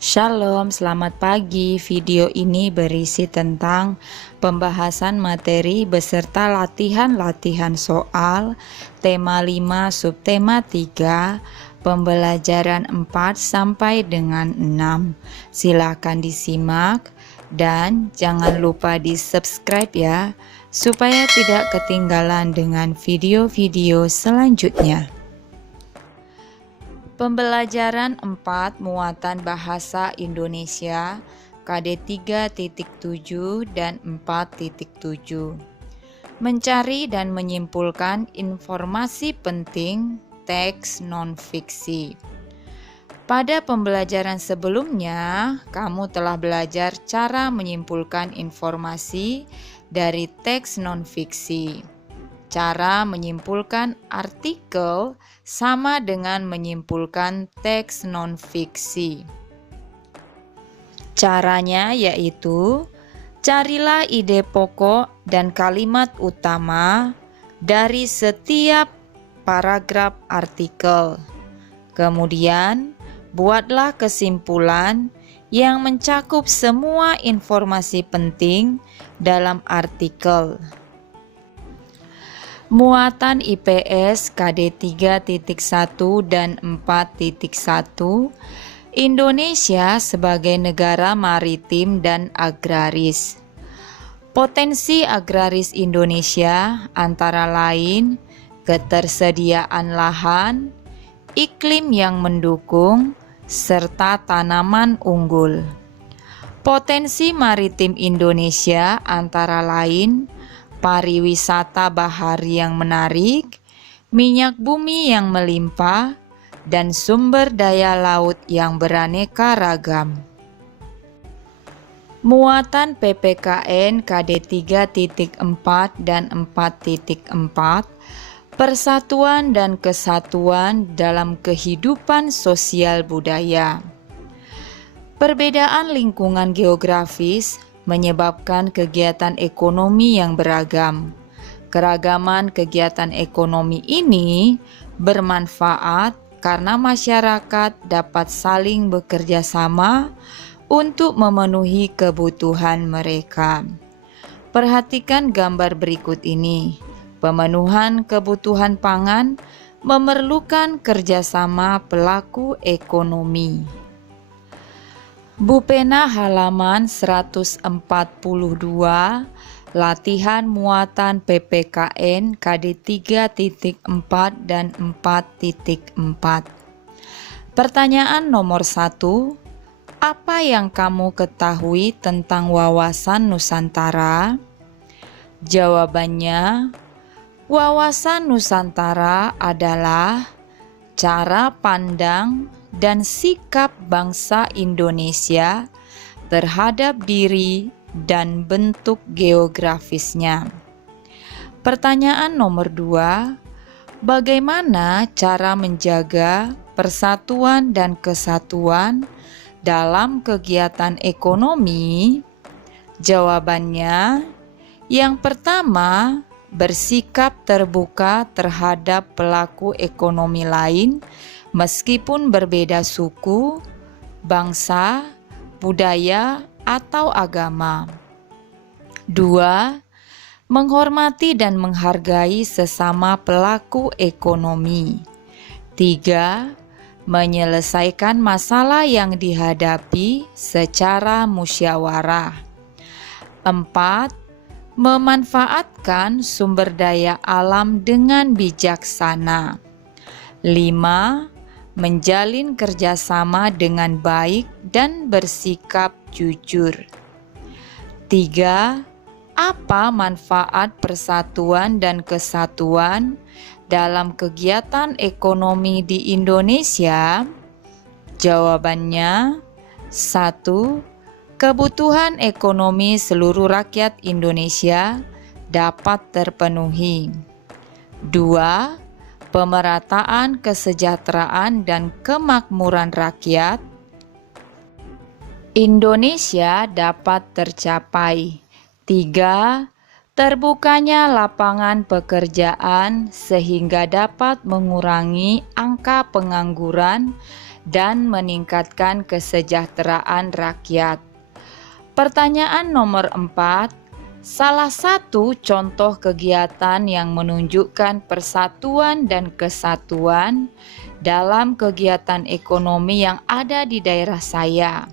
Shalom, selamat pagi. Video ini berisi tentang pembahasan materi beserta latihan-latihan soal, tema 5, subtema 3, pembelajaran 4 sampai dengan 6. Silakan disimak dan jangan lupa di-subscribe ya, supaya tidak ketinggalan dengan video-video selanjutnya. Pembelajaran 4 Muatan Bahasa Indonesia KD 3.7 dan 4.7. Mencari dan menyimpulkan informasi penting teks non-fiksi. Pada pembelajaran sebelumnya, kamu telah belajar cara menyimpulkan informasi dari teks non-fiksi. Cara menyimpulkan artikel sama dengan menyimpulkan teks non-fiksi. Caranya yaitu, carilah ide pokok dan kalimat utama dari setiap paragraf artikel. Kemudian, buatlah kesimpulan yang mencakup semua informasi penting dalam artikel. Muatan IPS KD 3.1 dan 4.1, Indonesia sebagai negara maritim dan agraris. Potensi agraris Indonesia antara lain ketersediaan lahan, iklim yang mendukung, serta tanaman unggul. Potensi maritim Indonesia antara lain pariwisata bahari yang menarik, minyak bumi yang melimpah, dan sumber daya laut yang beraneka ragam. Muatan PPKN KD 3.4 dan 4.4, persatuan dan kesatuan dalam kehidupan sosial budaya. Perbedaan lingkungan geografis menyebabkan kegiatan ekonomi yang beragam. Keragaman kegiatan ekonomi ini bermanfaat karena masyarakat dapat saling bekerja sama untuk memenuhi kebutuhan mereka. Perhatikan gambar berikut ini. Pemenuhan kebutuhan pangan memerlukan kerjasama pelaku ekonomi. Bupena halaman 142, latihan muatan PPKN KD 3.4 dan 4.4. Pertanyaan nomor 1, apa yang kamu ketahui tentang wawasan Nusantara? Jawabannya, wawasan Nusantara adalah cara pandang dan sikap bangsa Indonesia terhadap diri dan bentuk geografisnya. Pertanyaan nomor 2, bagaimana cara menjaga persatuan dan kesatuan dalam kegiatan ekonomi? Jawabannya, yang pertama, bersikap terbuka terhadap pelaku ekonomi lain meskipun berbeda suku, bangsa, budaya, atau agama. 2. Menghormati dan menghargai sesama pelaku ekonomi. 3. Menyelesaikan masalah yang dihadapi secara musyawarah. 4. Memanfaatkan sumber daya alam dengan bijaksana. 5. Menjalin kerjasama dengan baik dan bersikap jujur. 3. Apa manfaat persatuan dan kesatuan dalam kegiatan ekonomi di Indonesia? Jawabannya, 1. Kebutuhan ekonomi seluruh rakyat Indonesia dapat terpenuhi. 2. Pemerataan kesejahteraan dan kemakmuran rakyat Indonesia dapat tercapai. 3. Terbukanya lapangan pekerjaan sehingga dapat mengurangi angka pengangguran dan meningkatkan kesejahteraan rakyat. Pertanyaan nomor 4. Salah satu contoh kegiatan yang menunjukkan persatuan dan kesatuan dalam kegiatan ekonomi yang ada di daerah saya.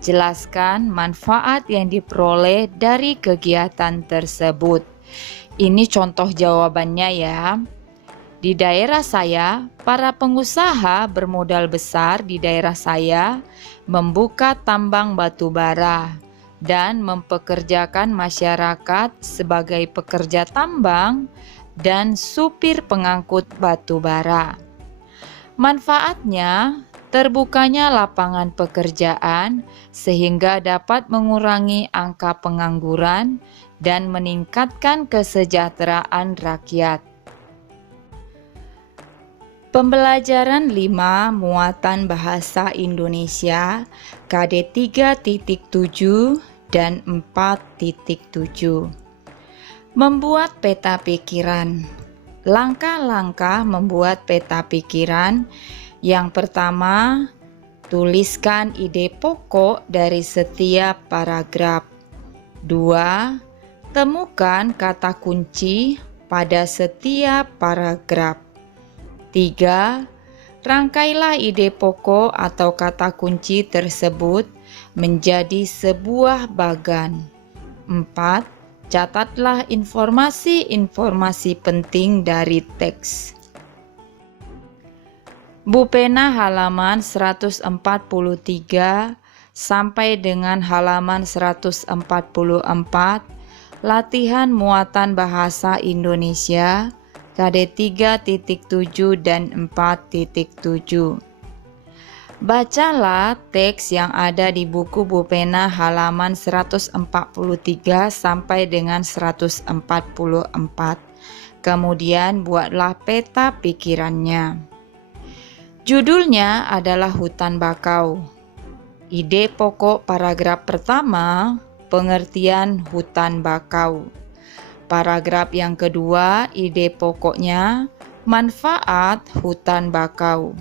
Jelaskan manfaat yang diperoleh dari kegiatan tersebut. Ini contoh jawabannya ya. Di daerah saya, para pengusaha bermodal besar di daerah saya membuka tambang batu bara dan mempekerjakan masyarakat sebagai pekerja tambang dan supir pengangkut batu bara. Manfaatnya, terbukanya lapangan pekerjaan sehingga dapat mengurangi angka pengangguran dan meningkatkan kesejahteraan rakyat. Pembelajaran 5 Muatan Bahasa Indonesia KD 3.7 dan 4.7. Membuat peta pikiran. Langkah-langkah membuat peta pikiran. Yang pertama, tuliskan ide pokok dari setiap paragraf. 2. Temukan kata kunci pada setiap paragraf. 3. Rangkailah ide pokok atau kata kunci tersebut menjadi sebuah bagan. 4. Catatlah informasi-informasi penting dari teks. Bupena halaman 143 sampai dengan halaman 144, latihan muatan bahasa Indonesia KD 3.7 dan 4.7. Bacalah teks yang ada di buku Bupena halaman 143 sampai dengan 144. Kemudian buatlah peta pikirannya. Judulnya adalah Hutan Bakau. Ide pokok paragraf pertama, pengertian hutan bakau. Paragraf yang kedua, ide pokoknya, manfaat hutan bakau.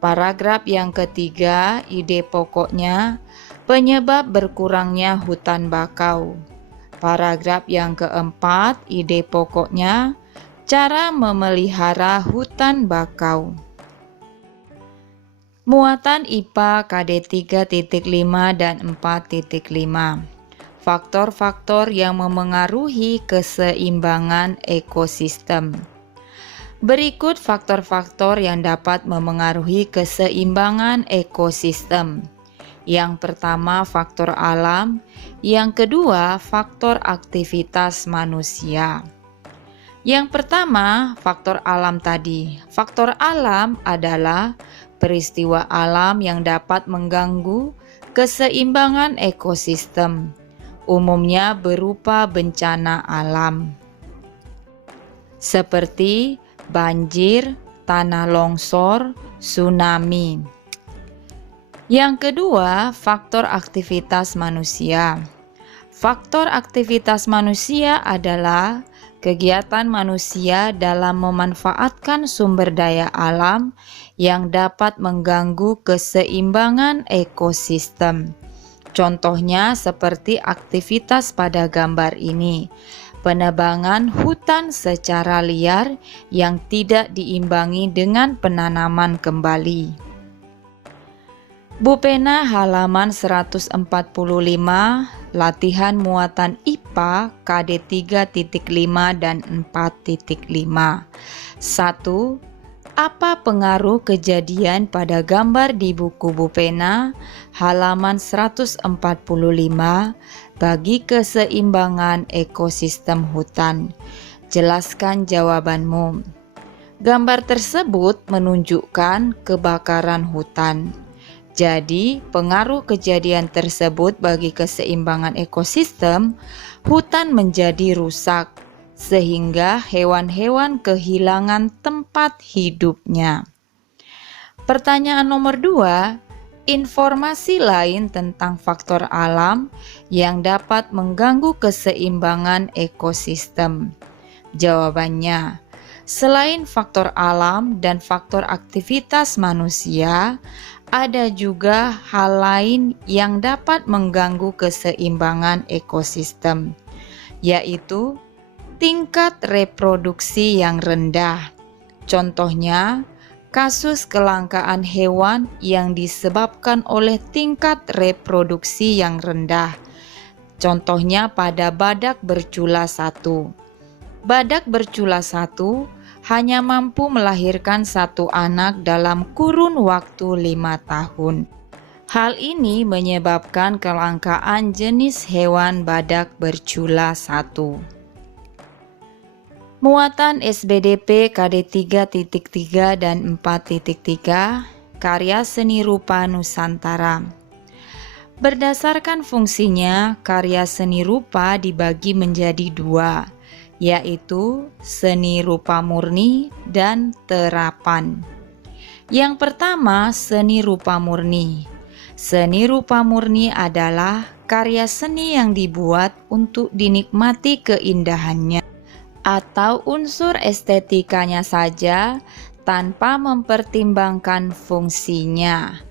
Paragraf yang ketiga, ide pokoknya, penyebab berkurangnya hutan bakau. Paragraf yang keempat, ide pokoknya, cara memelihara hutan bakau. Muatan IPA KD 3.5 dan 4.5. Faktor-faktor yang memengaruhi keseimbangan ekosistem. Berikut faktor-faktor yang dapat memengaruhi keseimbangan ekosistem. Yang pertama, faktor alam. Yang kedua, faktor aktivitas manusia. Yang pertama, faktor alam tadi. Faktor alam adalah peristiwa alam yang dapat mengganggu keseimbangan ekosistem, umumnya berupa bencana alam, seperti banjir, tanah longsor, tsunami. Yang kedua, faktor aktivitas manusia. Faktor aktivitas manusia adalah kegiatan manusia dalam memanfaatkan sumber daya alam yang dapat mengganggu keseimbangan ekosistem. Contohnya seperti aktivitas pada gambar ini, penebangan hutan secara liar yang tidak diimbangi dengan penanaman kembali. Bupena halaman 145, latihan muatan IPA KD 3.5 dan 4.5. 1. Apa pengaruh kejadian pada gambar di buku Bupena halaman 145 bagi keseimbangan ekosistem hutan? Jelaskan jawabanmu. Gambar tersebut menunjukkan kebakaran hutan. Jadi, pengaruh kejadian tersebut bagi keseimbangan ekosistem, hutan menjadi rusak, sehingga hewan-hewan kehilangan tempat hidupnya. Pertanyaan nomor 2, informasi lain tentang faktor alam yang dapat mengganggu keseimbangan ekosistem. Jawabannya, Selain faktor alam dan faktor aktivitas manusia, ada juga hal lain yang dapat mengganggu keseimbangan ekosistem, yaitu tingkat reproduksi yang rendah. Contohnya, kasus kelangkaan hewan yang disebabkan oleh tingkat reproduksi yang rendah. Contohnya pada badak bercula satu. Badak bercula satu hanya mampu melahirkan satu anak dalam kurun waktu 5 tahun. Hal ini menyebabkan kelangkaan jenis hewan badak bercula satu. Muatan SBDP KD 3.3 dan 4.3 karya seni rupa Nusantara. Berdasarkan fungsinya, karya seni rupa dibagi menjadi dua, yaitu seni rupa murni dan terapan. Yang pertama, seni rupa murni. Seni rupa murni adalah karya seni yang dibuat untuk dinikmati keindahannya atau unsur estetikanya saja tanpa mempertimbangkan fungsinya.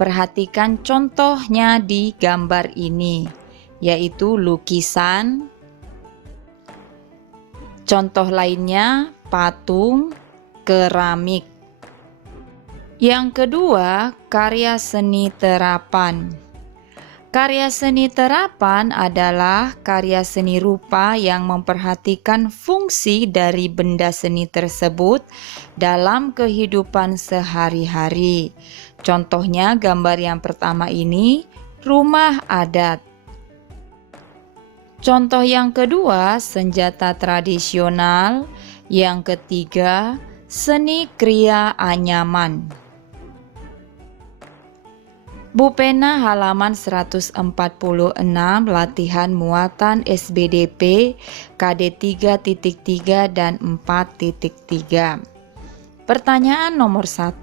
Perhatikan contohnya di gambar ini, yaitu lukisan. Contoh lainnya, patung, keramik. Yang kedua, karya seni terapan. Karya seni terapan adalah karya seni rupa yang memperhatikan fungsi dari benda seni tersebut dalam kehidupan sehari-hari. Contohnya gambar yang pertama ini, rumah adat. Contoh yang kedua, senjata tradisional. Yang ketiga, seni kriya anyaman. Bu Pena halaman 146 latihan muatan SBDP KD 3.3 dan 4.3. Pertanyaan nomor 1.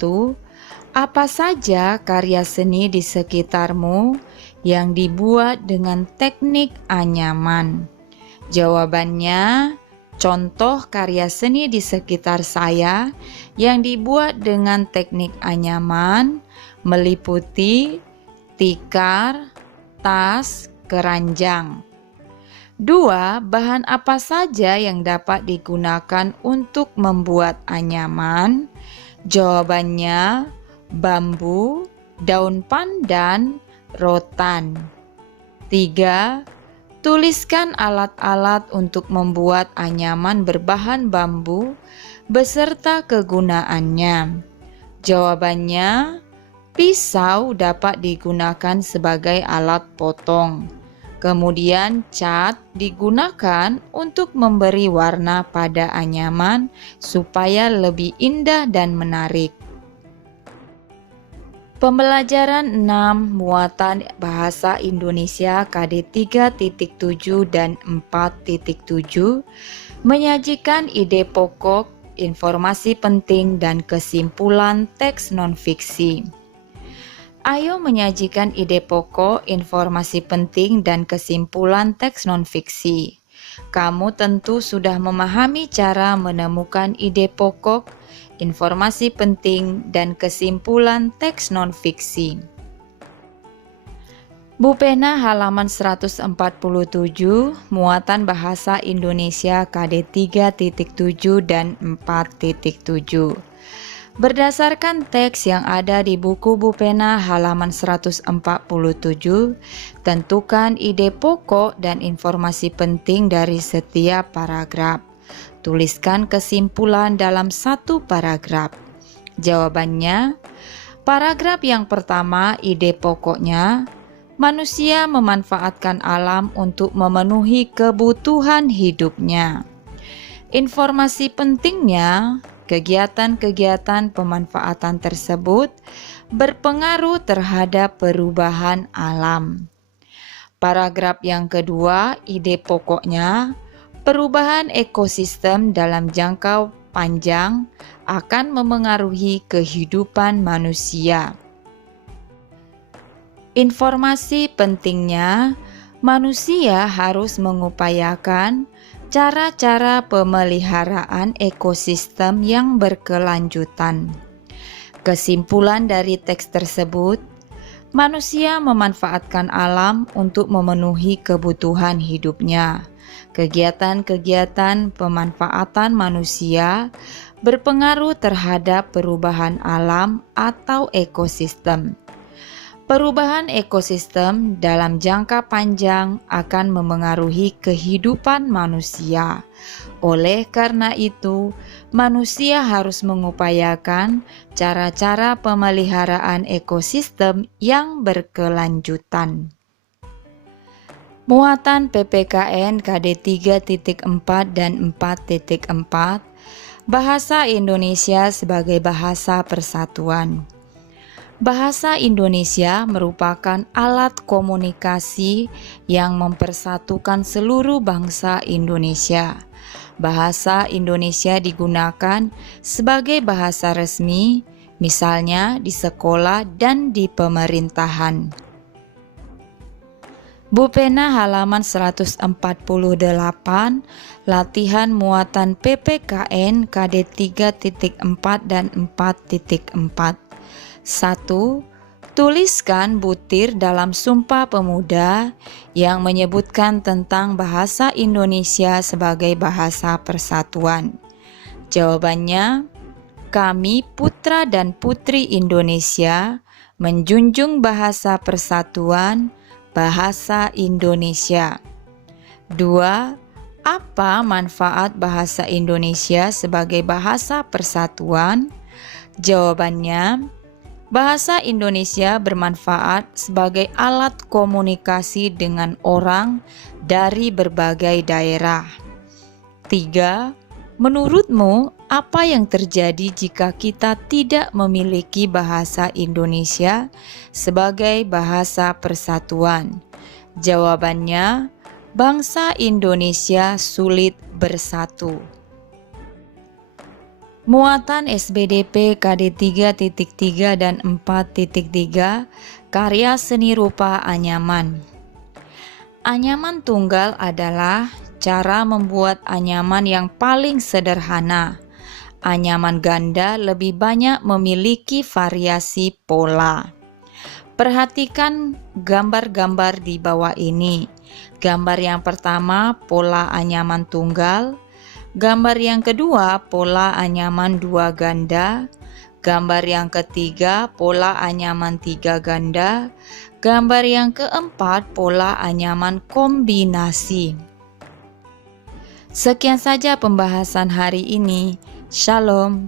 Apa saja karya seni di sekitarmu yang dibuat dengan teknik anyaman? Jawabannya, contoh karya seni di sekitar saya yang dibuat dengan teknik anyaman meliputi tikar, tas, keranjang. 2. Bahan apa saja yang dapat digunakan untuk membuat anyaman? Jawabannya, bambu, daun pandan, rotan. 3. Tuliskan alat-alat untuk membuat anyaman berbahan bambu beserta kegunaannya. Jawabannya, pisau dapat digunakan sebagai alat potong. Kemudian cat digunakan untuk memberi warna pada anyaman supaya lebih indah dan menarik. Pembelajaran 6 Muatan Bahasa Indonesia KD 3.7 dan 4.7 menyajikan ide pokok, informasi penting, dan kesimpulan teks non-fiksi. Ayo menyajikan ide pokok, informasi penting, dan kesimpulan teks non-fiksi. Kamu tentu sudah memahami cara menemukan ide pokok, informasi penting, dan kesimpulan teks non-fiksi. Bu Pena halaman 147, Muatan Bahasa Indonesia KD 3.7 dan 4.7. Berdasarkan teks yang ada di buku Bu Pena halaman 147, tentukan ide pokok dan informasi penting dari setiap paragraf. Tuliskan kesimpulan dalam satu paragraf. Jawabannya, paragraf yang pertama, ide pokoknya, manusia memanfaatkan alam untuk memenuhi kebutuhan hidupnya. Informasi pentingnya, kegiatan-kegiatan pemanfaatan tersebut berpengaruh terhadap perubahan alam. Paragraf yang kedua, ide pokoknya, perubahan ekosistem dalam jangka panjang akan memengaruhi kehidupan manusia. Informasi pentingnya, manusia harus mengupayakan Cara-cara pemeliharaan ekosistem yang berkelanjutan. Kesimpulan dari teks tersebut, manusia memanfaatkan alam untuk memenuhi kebutuhan hidupnya. Kegiatan-kegiatan pemanfaatan manusia berpengaruh terhadap perubahan alam atau ekosistem. Perubahan ekosistem dalam jangka panjang akan memengaruhi kehidupan manusia. Oleh karena itu, manusia harus mengupayakan cara-cara pemeliharaan ekosistem yang berkelanjutan. Muatan PPKN KD 3.4 dan 4.4, Bahasa Indonesia sebagai bahasa persatuan. Bahasa Indonesia merupakan alat komunikasi yang mempersatukan seluruh bangsa Indonesia. Bahasa Indonesia digunakan sebagai bahasa resmi, misalnya di sekolah dan di pemerintahan. Bupena halaman 148, latihan muatan PPKN KD 3.4 dan 4.4. 1. Tuliskan butir dalam Sumpah Pemuda yang menyebutkan tentang bahasa Indonesia sebagai bahasa persatuan. Jawabannya, kami putra dan putri Indonesia menjunjung bahasa persatuan, bahasa Indonesia. 2. Apa manfaat bahasa Indonesia sebagai bahasa persatuan? Jawabannya, bahasa Indonesia bermanfaat sebagai alat komunikasi dengan orang dari berbagai daerah. 3. Menurutmu, apa yang terjadi jika kita tidak memiliki bahasa Indonesia sebagai bahasa persatuan? Jawabannya, bangsa Indonesia sulit bersatu. Muatan SBDP KD 3.3 dan 4.3, karya seni rupa anyaman. Anyaman tunggal adalah cara membuat anyaman yang paling sederhana. Anyaman ganda lebih banyak memiliki variasi pola. Perhatikan gambar-gambar di bawah ini. Gambar yang pertama, pola anyaman tunggal. Gambar yang kedua, pola anyaman 2 ganda. Gambar yang ketiga, pola anyaman 3 ganda. Gambar yang keempat, pola anyaman kombinasi. Sekian saja pembahasan hari ini. Shalom.